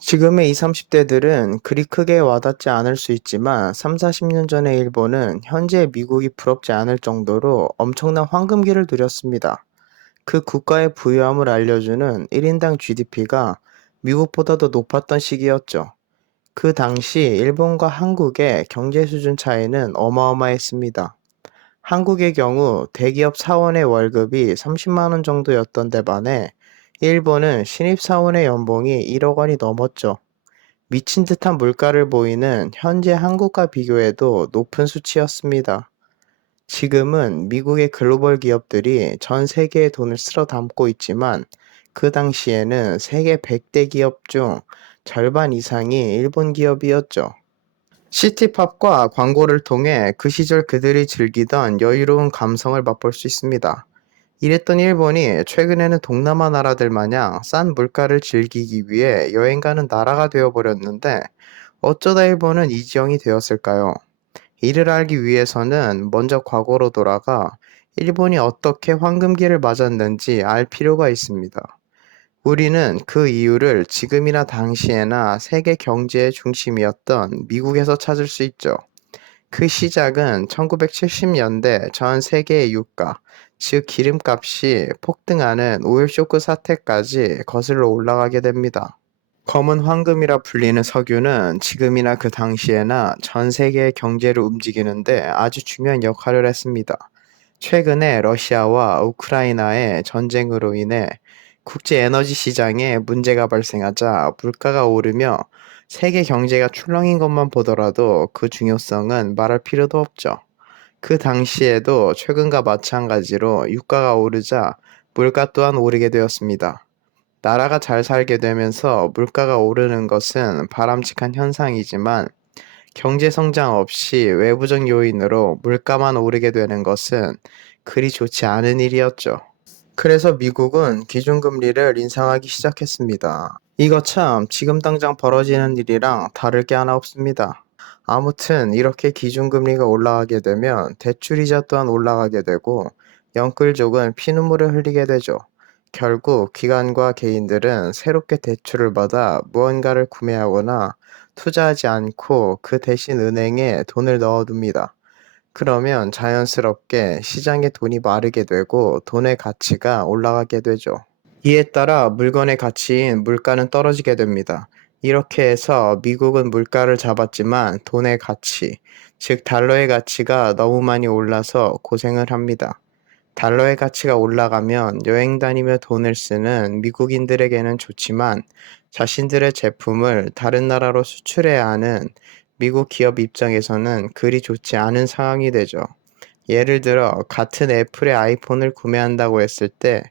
지금의 20, 30대들은 그리 크게 와닿지 않을 수 있지만 3, 40년 전의 일본은 현재 미국이 부럽지 않을 정도로 엄청난 황금기를 누렸습니다. 그 국가의 부유함을 알려주는 1인당 GDP가 미국보다도 높았던 시기였죠. 그 당시 일본과 한국의 경제 수준 차이는 어마어마했습니다. 한국의 경우 대기업 사원의 월급이 30만 원 정도였던 데 반해 일본은 신입 사원의 연봉이 1억 원이 넘었죠. 미친 듯한 물가를 보이는 현재 한국과 비교해도 높은 수치였습니다. 지금은 미국의 글로벌 기업들이 전 세계의 돈을 쓸어 담고 있지만 그 당시에는 세계 100대 기업 중 절반 이상이 일본 기업이었죠. 시티팝과 광고를 통해 그 시절 그들이 즐기던 여유로운 감성을 맛볼 수 있습니다. 이랬던 일본이 최근에는 동남아 나라들 마냥 싼 물가를 즐기기 위해 여행 가는 나라가 되어버렸는데 어쩌다 일본은 이 지형이 되었을까요? 이를 알기 위해서는 먼저 과거로 돌아가 일본이 어떻게 황금기를 맞았는지 알 필요가 있습니다. 우리는 그 이유를 지금이나 당시에나 세계 경제의 중심이었던 미국에서 찾을 수 있죠. 그 시작은 1970년대 전 세계의 유가, 즉 기름값이 폭등하는 오일 쇼크 사태까지 거슬러 올라가게 됩니다. 검은 황금이라 불리는 석유는 지금이나 그 당시에나 전 세계의 경제를 움직이는데 아주 중요한 역할을 했습니다. 최근에 러시아와 우크라이나의 전쟁으로 인해 국제 에너지 시장에 문제가 발생하자 물가가 오르며 세계 경제가 출렁인 것만 보더라도 그 중요성은 말할 필요도 없죠. 그 당시에도 최근과 마찬가지로 유가가 오르자 물가 또한 오르게 되었습니다. 나라가 잘 살게 되면서 물가가 오르는 것은 바람직한 현상이지만 경제 성장 없이 외부적 요인으로 물가만 오르게 되는 것은 그리 좋지 않은 일이었죠. 그래서 미국은 기준금리를 인상하기 시작했습니다. 이거 참 지금 당장 벌어지는 일이랑 다를 게 하나 없습니다. 아무튼 이렇게 기준금리가 올라가게 되면 대출이자 또한 올라가게 되고 영끌족은 피눈물을 흘리게 되죠. 결국 기관과 개인들은 새롭게 대출을 받아 무언가를 구매하거나 투자하지 않고 그 대신 은행에 돈을 넣어둡니다. 그러면 자연스럽게 시장에 돈이 마르게 되고 돈의 가치가 올라가게 되죠. 이에 따라 물건의 가치인 물가는 떨어지게 됩니다. 이렇게 해서 미국은 물가를 잡았지만 돈의 가치, 즉 달러의 가치가 너무 많이 올라서 고생을 합니다. 달러의 가치가 올라가면 여행 다니며 돈을 쓰는 미국인들에게는 좋지만 자신들의 제품을 다른 나라로 수출해야 하는 미국 기업 입장에서는 그리 좋지 않은 상황이 되죠. 예를 들어 같은 애플의 아이폰을 구매한다고 했을 때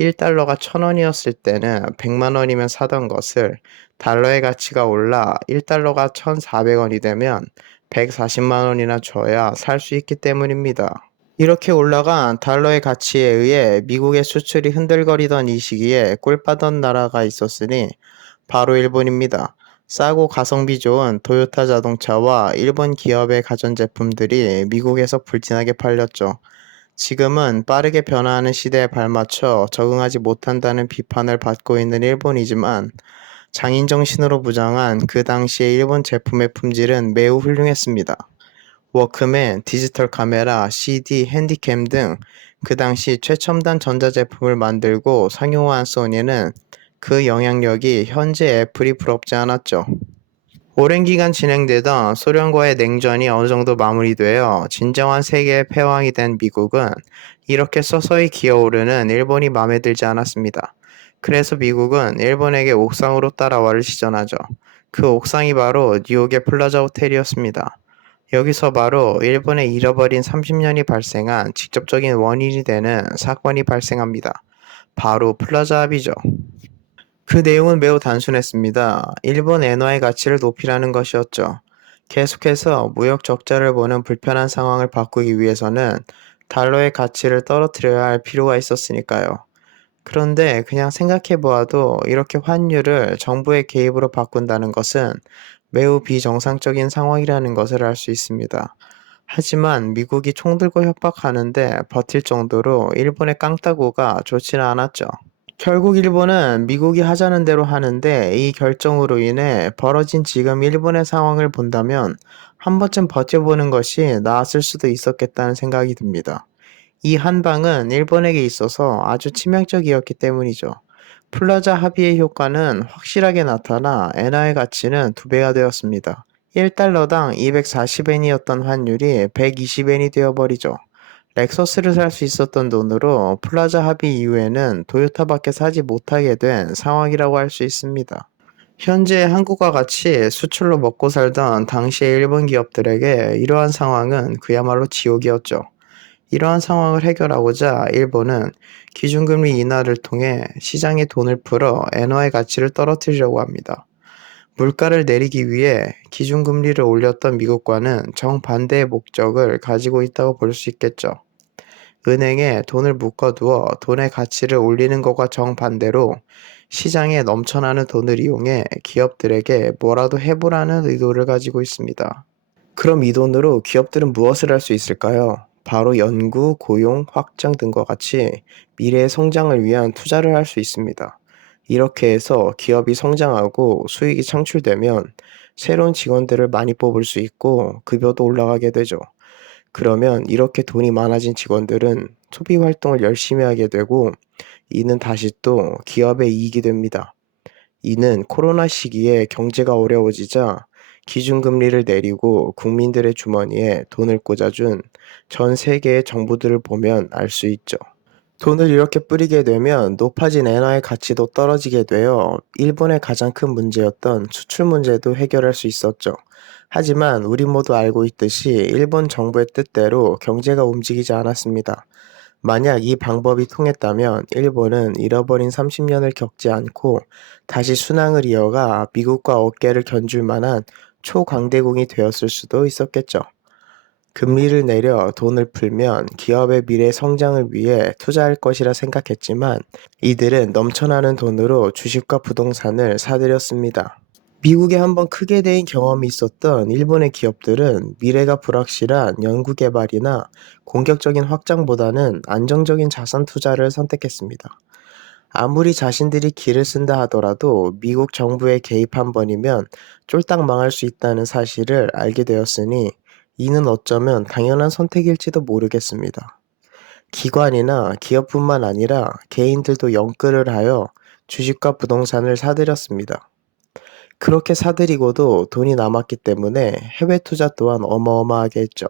1달러가 1000원이었을 때는 100만 원이면 사던 것을 달러의 가치가 올라 1달러가 1,400원이 되면 140만 원이나 줘야 살 수 있기 때문입니다. 이렇게 올라간 달러의 가치에 의해 미국의 수출이 흔들거리던 이 시기에 꿀빠던 나라가 있었으니 바로 일본입니다. 싸고 가성비 좋은 토요타 자동차와 일본 기업의 가전제품들이 미국에서 불티나게 팔렸죠. 지금은 빠르게 변화하는 시대에 발맞춰 적응하지 못한다는 비판을 받고 있는 일본이지만 장인 정신으로 무장한 그 당시의 일본 제품의 품질은 매우 훌륭했습니다. 워크맨, 디지털 카메라, CD, 핸디캠 등 그 당시 최첨단 전자제품을 만들고 상용화한 소니는 그 영향력이 현재 애플이 부럽지 않았죠. 오랜 기간 진행되던 소련과의 냉전이 어느 정도 마무리되어 진정한 세계의 패왕이 된 미국은 이렇게 서서히 기어오르는 일본이 마음에 들지 않았습니다. 그래서 미국은 일본에게 옥상으로 따라와를 시전하죠. 그 옥상이 바로 뉴욕의 플라자 호텔이었습니다. 여기서 바로 일본의 잃어버린 30년이 발생한 직접적인 원인이 되는 사건이 발생합니다. 바로 플라자 합의죠. 그 내용은 매우 단순했습니다. 일본 엔화의 가치를 높이라는 것이었죠. 계속해서 무역 적자를 보는 불편한 상황을 바꾸기 위해서는 달러의 가치를 떨어뜨려야 할 필요가 있었으니까요. 그런데 그냥 생각해 보아도 이렇게 환율을 정부의 개입으로 바꾼다는 것은 매우 비정상적인 상황이라는 것을 알 수 있습니다. 하지만 미국이 총 들고 협박하는데 버틸 정도로 일본의 깡따구가 좋지는 않았죠. 결국 일본은 미국이 하자는 대로 하는데 이 결정으로 인해 벌어진 지금 일본의 상황을 본다면 한 번쯤 버텨보는 것이 나았을 수도 있었겠다는 생각이 듭니다. 이 한방은 일본에게 있어서 아주 치명적이었기 때문이죠. 플라자 합의의 효과는 확실하게 나타나 엔화의 가치는 두 배가 되었습니다. 1달러당 240엔이었던 환율이 120엔이 되어버리죠. 렉서스를 살 수 있었던 돈으로 플라자 합의 이후에는 토요타밖에 사지 못하게 된 상황이라고 할 수 있습니다. 현재 한국과 같이 수출로 먹고 살던 당시의 일본 기업들에게 이러한 상황은 그야말로 지옥이었죠. 이러한 상황을 해결하고자 일본은 기준금리 인하를 통해 시장에 돈을 풀어 엔화의 가치를 떨어뜨리려고 합니다. 물가를 내리기 위해 기준금리를 올렸던 미국과는 정반대의 목적을 가지고 있다고 볼 수 있겠죠. 은행에 돈을 묶어두어 돈의 가치를 올리는 것과 정반대로 시장에 넘쳐나는 돈을 이용해 기업들에게 뭐라도 해보라는 의도를 가지고 있습니다. 그럼 이 돈으로 기업들은 무엇을 할 수 있을까요? 바로 연구, 고용, 확장 등과 같이 미래의 성장을 위한 투자를 할 수 있습니다. 이렇게 해서 기업이 성장하고 수익이 창출되면 새로운 직원들을 많이 뽑을 수 있고 급여도 올라가게 되죠. 그러면 이렇게 돈이 많아진 직원들은 소비 활동을 열심히 하게 되고 이는 다시 또 기업의 이익이 됩니다. 이는 코로나 시기에 경제가 어려워지자 기준금리를 내리고 국민들의 주머니에 돈을 꽂아준 전 세계의 정부들을 보면 알 수 있죠. 돈을 이렇게 뿌리게 되면 높아진 엔화의 가치도 떨어지게 되어 일본의 가장 큰 문제였던 수출 문제도 해결할 수 있었죠. 하지만 우리 모두 알고 있듯이 일본 정부의 뜻대로 경제가 움직이지 않았습니다. 만약 이 방법이 통했다면 일본은 잃어버린 30년을 겪지 않고 다시 순항을 이어가 미국과 어깨를 견줄 만한 초강대국이 되었을 수도 있었겠죠. 금리를 내려 돈을 풀면 기업의 미래 성장을 위해 투자할 것이라 생각했지만 이들은 넘쳐나는 돈으로 주식과 부동산을 사들였습니다. 미국에 한번 크게 대인 경험이 있었던 일본의 기업들은 미래가 불확실한 연구개발이나 공격적인 확장보다는 안정적인 자산 투자를 선택했습니다. 아무리 자신들이 길을 쓴다 하더라도 미국 정부의 개입 한 번이면 쫄딱 망할 수 있다는 사실을 알게 되었으니 이는 어쩌면 당연한 선택일지도 모르겠습니다. 기관이나 기업뿐만 아니라 개인들도 연끌을 하여 주식과 부동산을 사들였습니다. 그렇게 사들이고도 돈이 남았기 때문에 해외 투자 또한 어마어마하게 했죠.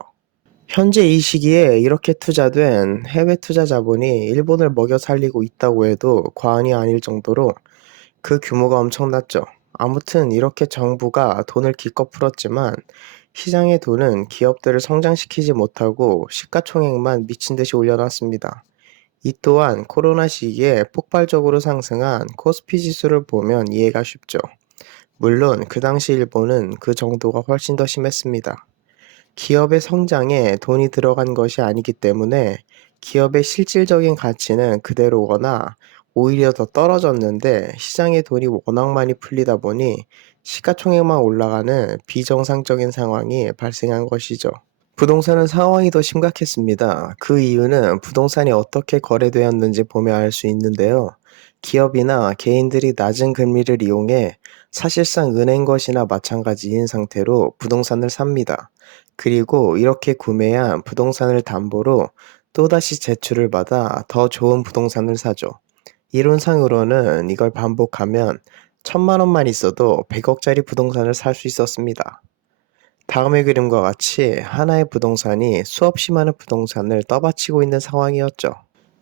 현재 이 시기에 이렇게 투자된 해외 투자 자본이 일본을 먹여 살리고 있다고 해도 과언이 아닐 정도로 그 규모가 엄청났죠. 아무튼 이렇게 정부가 돈을 기껏 풀었지만 시장의 돈은 기업들을 성장시키지 못하고 시가총액만 미친 듯이 올려놨습니다. 이 또한 코로나 시기에 폭발적으로 상승한 코스피 지수를 보면 이해가 쉽죠. 물론 그 당시 일본은 그 정도가 훨씬 더 심했습니다. 기업의 성장에 돈이 들어간 것이 아니기 때문에 기업의 실질적인 가치는 그대로거나 오히려 더 떨어졌는데 시장에 돈이 워낙 많이 풀리다 보니 시가총액만 올라가는 비정상적인 상황이 발생한 것이죠. 부동산은 상황이 더 심각했습니다. 그 이유는 부동산이 어떻게 거래되었는지 보면 알 수 있는데요. 기업이나 개인들이 낮은 금리를 이용해 사실상 은행 것이나 마찬가지인 상태로 부동산을 삽니다. 그리고 이렇게 구매한 부동산을 담보로 또다시 제출을 받아 더 좋은 부동산을 사죠. 이론상으로는 이걸 반복하면 천만 원만 있어도 100억짜리 부동산을 살 수 있었습니다. 다음의 그림과 같이 하나의 부동산이 수없이 많은 부동산을 떠받치고 있는 상황이었죠.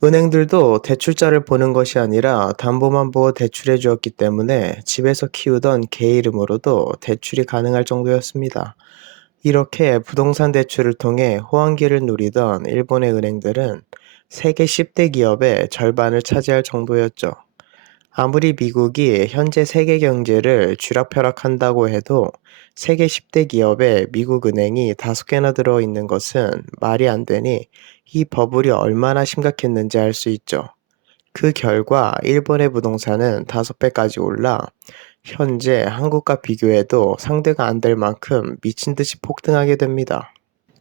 은행들도 대출자를 보는 것이 아니라 담보만 보고 대출해 주었기 때문에 집에서 키우던 개 이름으로도 대출이 가능할 정도였습니다. 이렇게 부동산 대출을 통해 호황기를 누리던 일본의 은행들은 세계 10대 기업의 절반을 차지할 정도였죠. 아무리 미국이 현재 세계 경제를 쥐락펴락한다고 해도 세계 10대 기업에 미국 은행이 다섯 개나 들어 있는 것은 말이 안 되니 이 버블이 얼마나 심각했는지 알 수 있죠. 그 결과 일본의 부동산은 다섯 배까지 올라 현재 한국과 비교해도 상대가 안 될 만큼 미친 듯이 폭등하게 됩니다.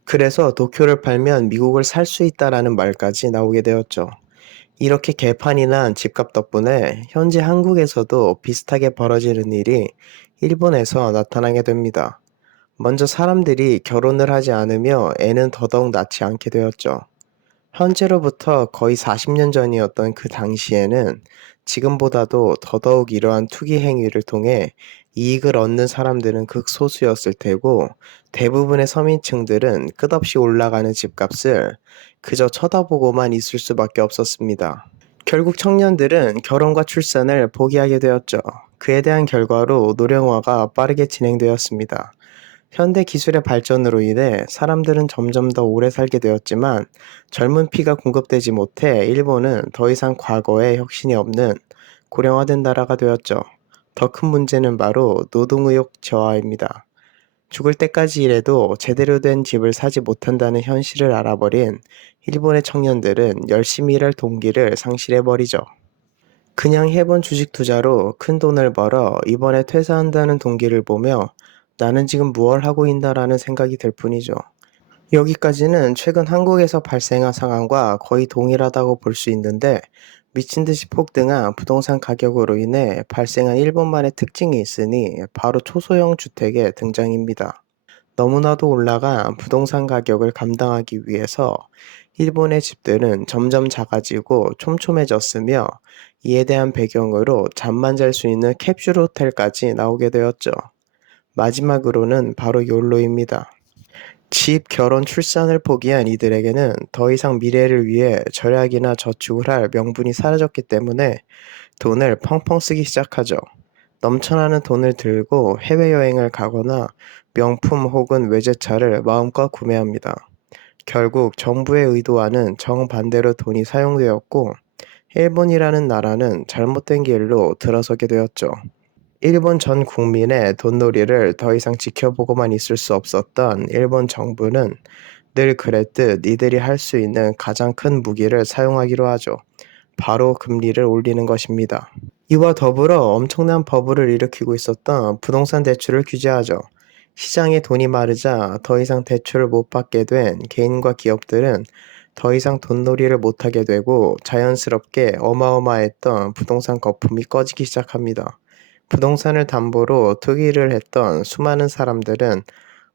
그래서 도쿄를 팔면 미국을 살 수 있다라는 말까지 나오게 되었죠. 이렇게 개판이 난 집값 덕분에 현재 한국에서도 비슷하게 벌어지는 일이 일본에서 나타나게 됩니다. 먼저 사람들이 결혼을 하지 않으며 애는 더더욱 낳지 않게 되었죠. 현재로부터 거의 40년 전이었던 그 당시에는 지금보다도 더더욱 이러한 투기 행위를 통해 이익을 얻는 사람들은 극소수였을 테고 대부분의 서민층들은 끝없이 올라가는 집값을 그저 쳐다보고만 있을 수밖에 없었습니다. 결국 청년들은 결혼과 출산을 포기하게 되었죠. 그에 대한 결과로 노령화가 빠르게 진행되었습니다. 현대 기술의 발전으로 인해 사람들은 점점 더 오래 살게 되었지만 젊은 피가 공급되지 못해 일본은 더 이상 과거의 혁신이 없는 고령화된 나라가 되었죠. 더 큰 문제는 바로 노동의욕 저하입니다. 죽을 때까지 일해도 제대로 된 집을 사지 못한다는 현실을 알아버린 일본의 청년들은 열심히 일할 동기를 상실해버리죠. 그냥 해본 주식 투자로 큰 돈을 벌어 이번에 퇴사한다는 동기를 보며 나는 지금 무얼 하고 있나라는 생각이 들 뿐이죠. 여기까지는 최근 한국에서 발생한 상황과 거의 동일하다고 볼 수 있는데 미친 듯이 폭등한 부동산 가격으로 인해 발생한 일본만의 특징이 있으니 바로 초소형 주택의 등장입니다. 너무나도 올라간 부동산 가격을 감당하기 위해서 일본의 집들은 점점 작아지고 촘촘해졌으며 이에 대한 배경으로 잠만 잘 수 있는 캡슐 호텔까지 나오게 되었죠. 마지막으로는 바로 욜로입니다. 집, 결혼, 출산을 포기한 이들에게는 더 이상 미래를 위해 절약이나 저축을 할 명분이 사라졌기 때문에 돈을 펑펑 쓰기 시작하죠. 넘쳐나는 돈을 들고 해외여행을 가거나 명품 혹은 외제차를 마음껏 구매합니다. 결국 정부의 의도와는 정반대로 돈이 사용되었고 일본이라는 나라는 잘못된 길로 들어서게 되었죠. 일본 전 국민의 돈놀이를 더 이상 지켜보고만 있을 수 없었던 일본 정부는 늘 그랬듯 이들이 할 수 있는 가장 큰 무기를 사용하기로 하죠. 바로 금리를 올리는 것입니다. 이와 더불어 엄청난 버블을 일으키고 있었던 부동산 대출을 규제하죠. 시장에 돈이 마르자 더 이상 대출을 못 받게 된 개인과 기업들은 더 이상 돈놀이를 못하게 되고 자연스럽게 어마어마했던 부동산 거품이 꺼지기 시작합니다. 부동산을 담보로 투기를 했던 수많은 사람들은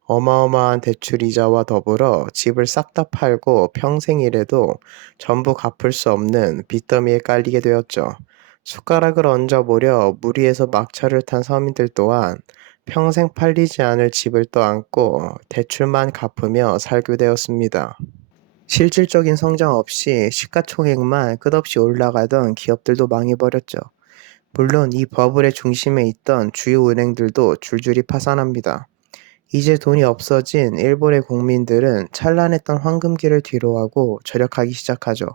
어마어마한 대출 이자와 더불어 집을 싹 다 팔고 평생 일해도 전부 갚을 수 없는 빚더미에 깔리게 되었죠. 숟가락을 얹어보려 무리해서 막차를 탄 서민들 또한 평생 팔리지 않을 집을 떠안고 대출만 갚으며 살게 되었습니다. 실질적인 성장 없이 시가총액만 끝없이 올라가던 기업들도 망해버렸죠. 물론 이 버블의 중심에 있던 주요 은행들도 줄줄이 파산합니다. 이제 돈이 없어진 일본의 국민들은 찬란했던 황금기를 뒤로하고 절약하기 시작하죠.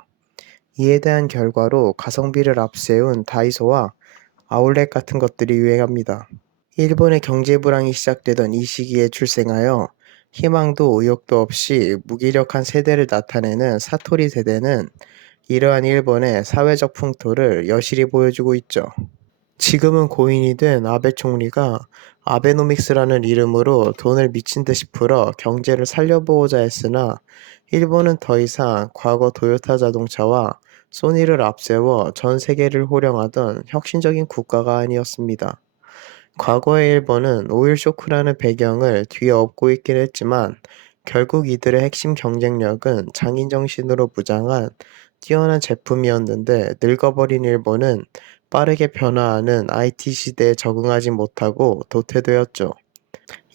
이에 대한 결과로 가성비를 앞세운 다이소와 아울렛 같은 것들이 유행합니다. 일본의 경제 불황이 시작되던 이 시기에 출생하여 희망도 의욕도 없이 무기력한 세대를 나타내는 사토리 세대는 이러한 일본의 사회적 풍토를 여실히 보여주고 있죠. 지금은 고인이 된 아베 총리가 아베노믹스라는 이름으로 돈을 미친 듯이 풀어 경제를 살려보고자 했으나 일본은 더 이상 과거 도요타 자동차와 소니를 앞세워 전 세계를 호령하던 혁신적인 국가가 아니었습니다. 과거의 일본은 오일 쇼크라는 배경을 뒤에 업고 있긴 했지만 결국 이들의 핵심 경쟁력은 장인 정신으로 무장한 뛰어난 제품이었는데 늙어버린 일본은 빠르게 변화하는 IT 시대에 적응하지 못하고 도태되었죠.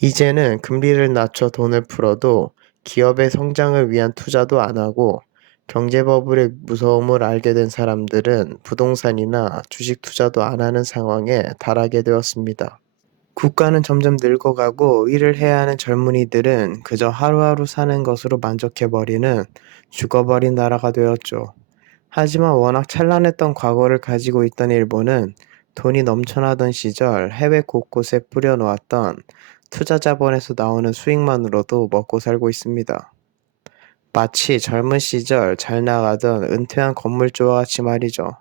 이제는 금리를 낮춰 돈을 풀어도 기업의 성장을 위한 투자도 안 하고 경제 버블의 무서움을 알게 된 사람들은 부동산이나 주식 투자도 안 하는 상황에 달하게 되었습니다. 국가는 점점 늙어가고 일을 해야 하는 젊은이들은 그저 하루하루 사는 것으로 만족해버리는 죽어버린 나라가 되었죠. 하지만 워낙 찬란했던 과거를 가지고 있던 일본은 돈이 넘쳐나던 시절 해외 곳곳에 뿌려놓았던 투자 자본에서 나오는 수익만으로도 먹고 살고 있습니다. 마치 젊은 시절 잘 나가던 은퇴한 건물주와 같이 말이죠.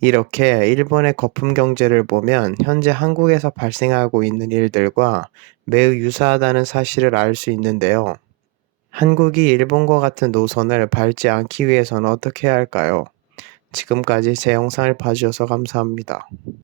이렇게 일본의 거품 경제를 보면 현재 한국에서 발생하고 있는 일들과 매우 유사하다는 사실을 알 수 있는데요. 한국이 일본과 같은 노선을 밟지 않기 위해서는 어떻게 해야 할까요? 지금까지 제 영상을 봐주셔서 감사합니다.